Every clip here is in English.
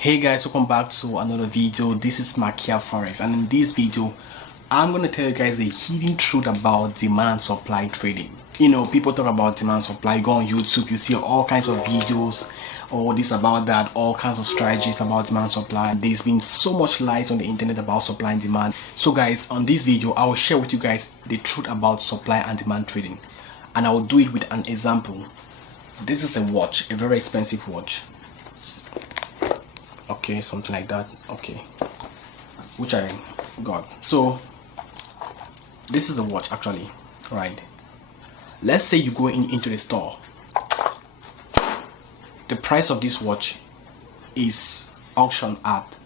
Hey guys, welcome back to another video. This is makiaforex, and in this video I'm going to tell you guys a hidden truth about demand and supply trading. You know, people talk about demand and supply. You go on YouTube, you see all kinds of videos, all this about that, all kinds of strategies about demand and supply. There's been so much lies on the internet about supply and demand. So guys, on this video I will share with you guys the truth about supply and demand trading, and I will do it with an example. This is a watch, a very expensive watch. Okay, something like that. Okay, which I got. So this is the watch actually, right? Let's say you go into the store. The price of this watch is auctioned at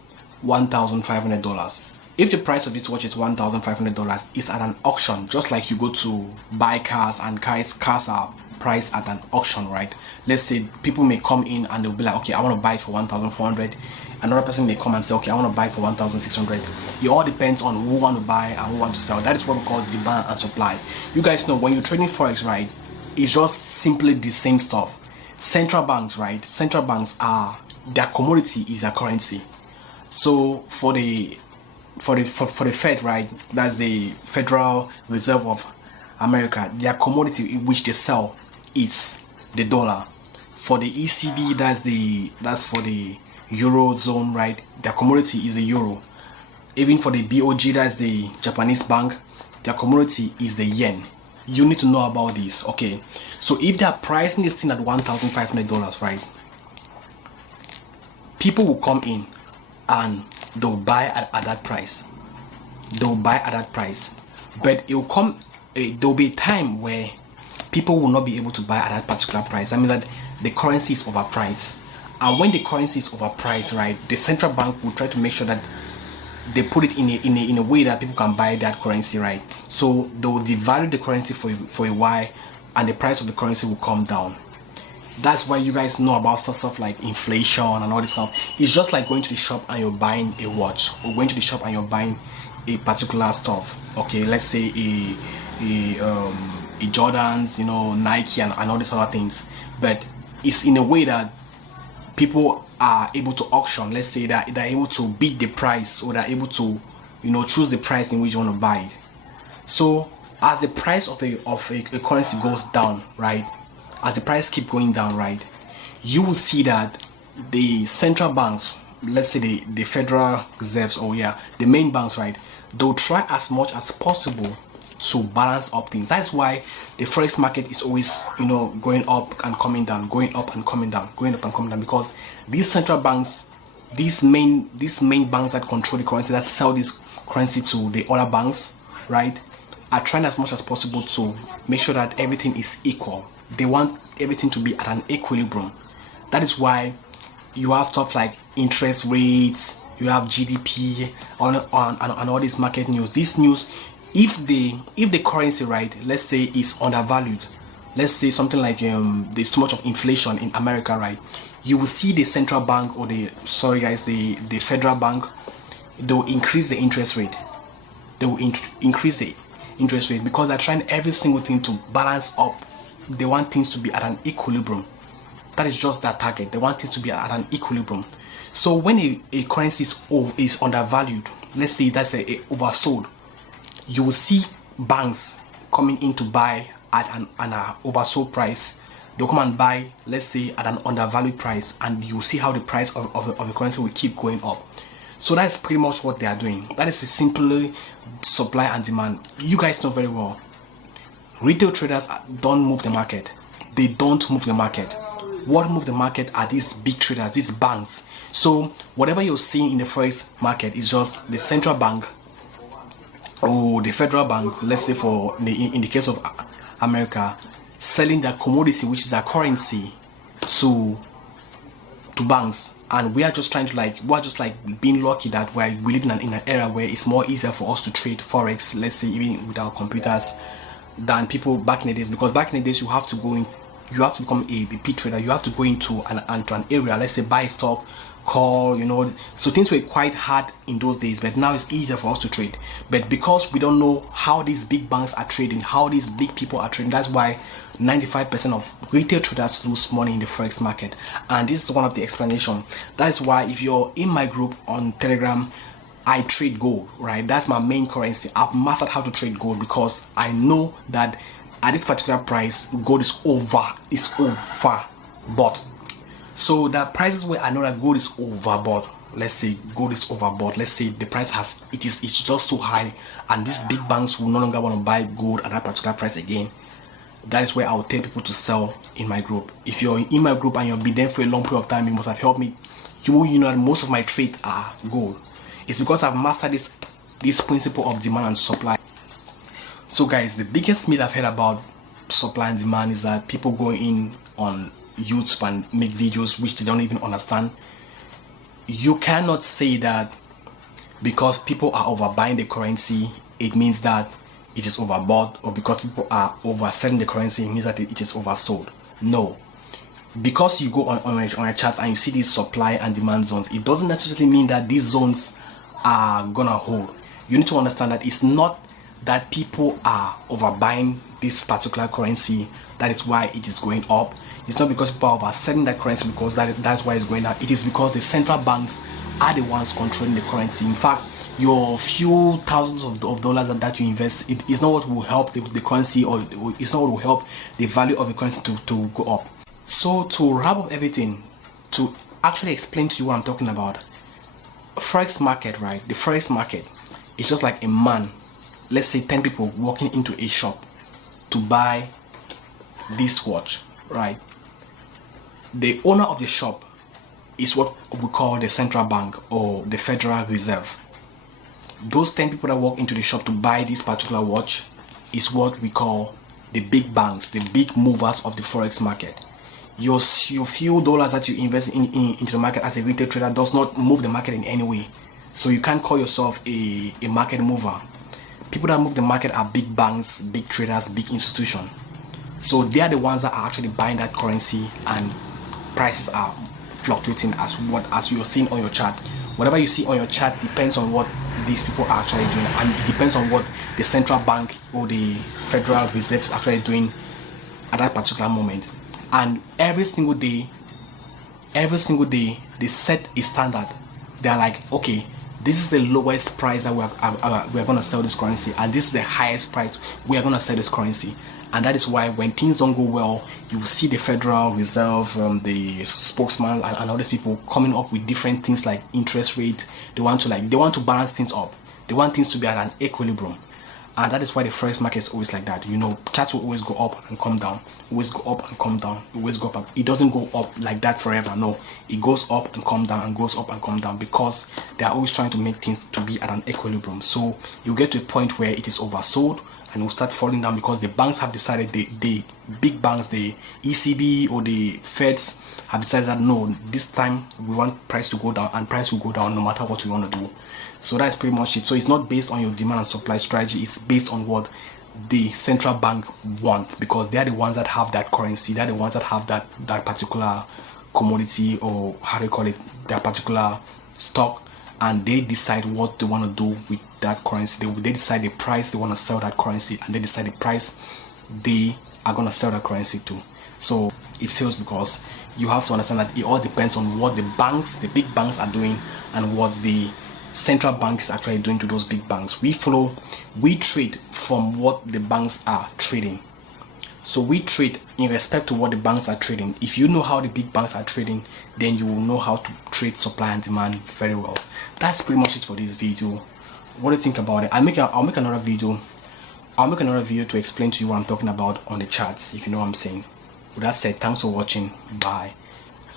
$1,500. If the price of this watch is $1,500, it's at an auction, just like you go to buy cars, and cars are priced at an auction, right? Let's say people may come in and they'll be like, okay, I want to buy it for 1,400. Another person may come and say, okay, I want to buy it for 1,600. It all depends on who want to buy and who want to sell. That is what we call demand and supply. You guys know when you're trading forex, right, it's just simply the same stuff. Central banks, right? Central banks are, their commodity is their currency. So for the Fed, right, that's the Federal Reserve of America, their commodity in which they sell is the dollar. For the ECB, that's for the Eurozone, right, their commodity is the euro. Even for the BOG, that's the Japanese bank, their commodity is the yen. You need to know about this. Okay, so if they are pricing this thing at $1,500, right, people will come in and they'll buy at that price. They'll buy at that price, but it will come. There'll be a time where people will not be able to buy at that particular price. That means that the currency is overpriced, and when the currency is overpriced, right, the central bank will try to make sure that they put it in a way that people can buy that currency, right? So they will devalue the currency for a while, and the price of the currency will come down. That's why you guys know about stuff like inflation and all this stuff. It's just like going to the shop and you're buying a watch, or going to the shop and you're buying a particular stuff. Okay, let's say a Jordans, you know, Nike and all these other things, but it's in a way that people are able to auction. Let's say that they're able to beat the price, or they're able to, you know, choose the price in which you want to buy it. So as the price of a currency goes down, right, as the price keep going down, right, you will see that the central banks, let's say the Federal Reserves, or the main banks, right, they'll try as much as possible to balance up things. That's why the forex market is always, you know, going up and coming down, going up and coming down, going up and coming down, because these central banks, these main banks that control the currency, that sell this currency to the other banks, right, are trying as much as possible to make sure that everything is equal. They want everything to be at an equilibrium. That is why you have stuff like interest rates, you have GDP, and all this market news. This news, if the currency, right, let's say is undervalued, let's say something like there's too much of inflation in America, right, you will see the central bank, or the federal bank, they will increase the interest rate. They will increase the interest rate because they're trying every single thing to balance up. They want things to be at an equilibrium. That is just their target. They want things to be at an equilibrium. So when a currency is undervalued, let's say that's a oversold, you will see banks coming in to buy at an oversold price. They'll come and buy, let's say, at an undervalued price, and you will see how the price of the currency will keep going up. So that's pretty much what they are doing. That is a simple supply and demand. You guys know very well, retail traders don't move the market. They don't move the market. What move the market are these big traders, these banks. So whatever you're seeing in the forex market is just the central bank, or the federal bank, let's say in the case of America, selling their commodity, which is their currency, to banks. And we are just trying to we're just being lucky that we live in an era where it's more easier for us to trade forex, let's say even with our computers, than people back in the days. Because back in the days you have to go you have to become a P trader. You have to go into an area, let's say buy stock, call, you know. So things were quite hard in those days, but now it's easier for us to trade. But because we don't know how these big banks are trading, how these big people are trading, that's why 95% of retail traders lose money in the forex market. And this is one of the explanation. That's why if you're in my group on Telegram, I trade gold, right? That's my main currency. I've mastered how to trade gold because I know that at this particular price, gold is overbought. So the prices where I know that gold is overbought, let's say gold is overbought, let's say the price it's just too high, and these big banks will no longer want to buy gold at that particular price again. That is where I will tell people to sell in my group. If you're in my group and you've been there for a long period of time, you must have helped me. You know that most of my trades are gold. It's because I've mastered this principle of demand and supply. So guys, the biggest myth I've heard about supply and demand is that people go in on YouTube and make videos which they don't even understand. You cannot say that because people are overbuying the currency, it means that it is overbought, or because people are overselling the currency, it means that it is oversold. No. Because you go on a chart and you see these supply and demand zones, it doesn't necessarily mean that these zones are gonna hold. You need to understand that it's not that people are overbuying this particular currency that is why it is going up. It's not because people are overselling that currency because that's why it's going up. It is because the central banks are the ones controlling the currency. In fact, your few thousands of dollars that you invest, it is not what will help the currency, or it's not what will help the value of the currency to go up. So to wrap up everything, to actually explain to you what I'm talking about, forex market, right? The forex market is just like a man, let's say 10 people walking into a shop to buy this watch, right? The owner of the shop is what we call the central bank or the Federal Reserve. Those 10 people that walk into the shop to buy this particular watch is what we call the big banks, the big movers of the forex market. Your few dollars that you invest into the market as a retail trader does not move the market in any way. So you can't call yourself a market mover. People that move the market are big banks, big traders, big institutions. So they are the ones that are actually buying that currency, and prices are fluctuating as you're seeing on your chart. Whatever you see on your chart depends on what these people are actually doing, and it depends on what the central bank or the Federal Reserve is actually doing at that particular moment. And every single day they set a standard. They're like, okay, this is the lowest price that we are going to sell this currency, and this is the highest price we are going to sell this currency. And that is why when things don't go well, you will see the Federal Reserve, the spokesman and all these people coming up with different things like interest rate. They want to balance things up. They want things to be at an equilibrium. And that is why the forex market is always like that. You know, charts will always go up and come down, always go up and come down, always go up. It doesn't go up like that forever. No, it goes up and come down and goes up and come down, because they are always trying to make things to be at an equilibrium. So you get to a point where it is oversold and will start falling down because the banks have decided, the big banks, the ECB or the Feds have decided that no, this time we want price to go down, and price will go down no matter what we want to do. So that's pretty much it. So it's not based on your demand and supply strategy, it's based on what the central bank wants, because they are the ones that have that currency, they're the ones that have that particular commodity, or how do you call it, that particular stock, and they decide what they want to do with that currency. They decide the price they want to sell that currency, and they decide the price they are going to sell that currency to. So it fails because you have to understand that it all depends on what the banks, the big banks, are doing, and what the central bank is actually doing to those big banks. We trade from what the banks are trading. So we trade in respect to what the banks are trading. If you know how the big banks are trading, then you will know how to trade supply and demand very well. That's pretty much it for this video. What do you think about it? I'll make another video. I'll make another video to explain to you what I'm talking about on the charts, if you know what I'm saying. With that said, thanks for watching. Bye.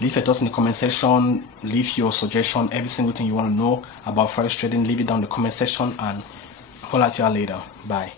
Leave your thoughts in the comment section. Leave your suggestion, every single thing you want to know about forex trading. Leave it down in the comment section, and holla at you later. Bye.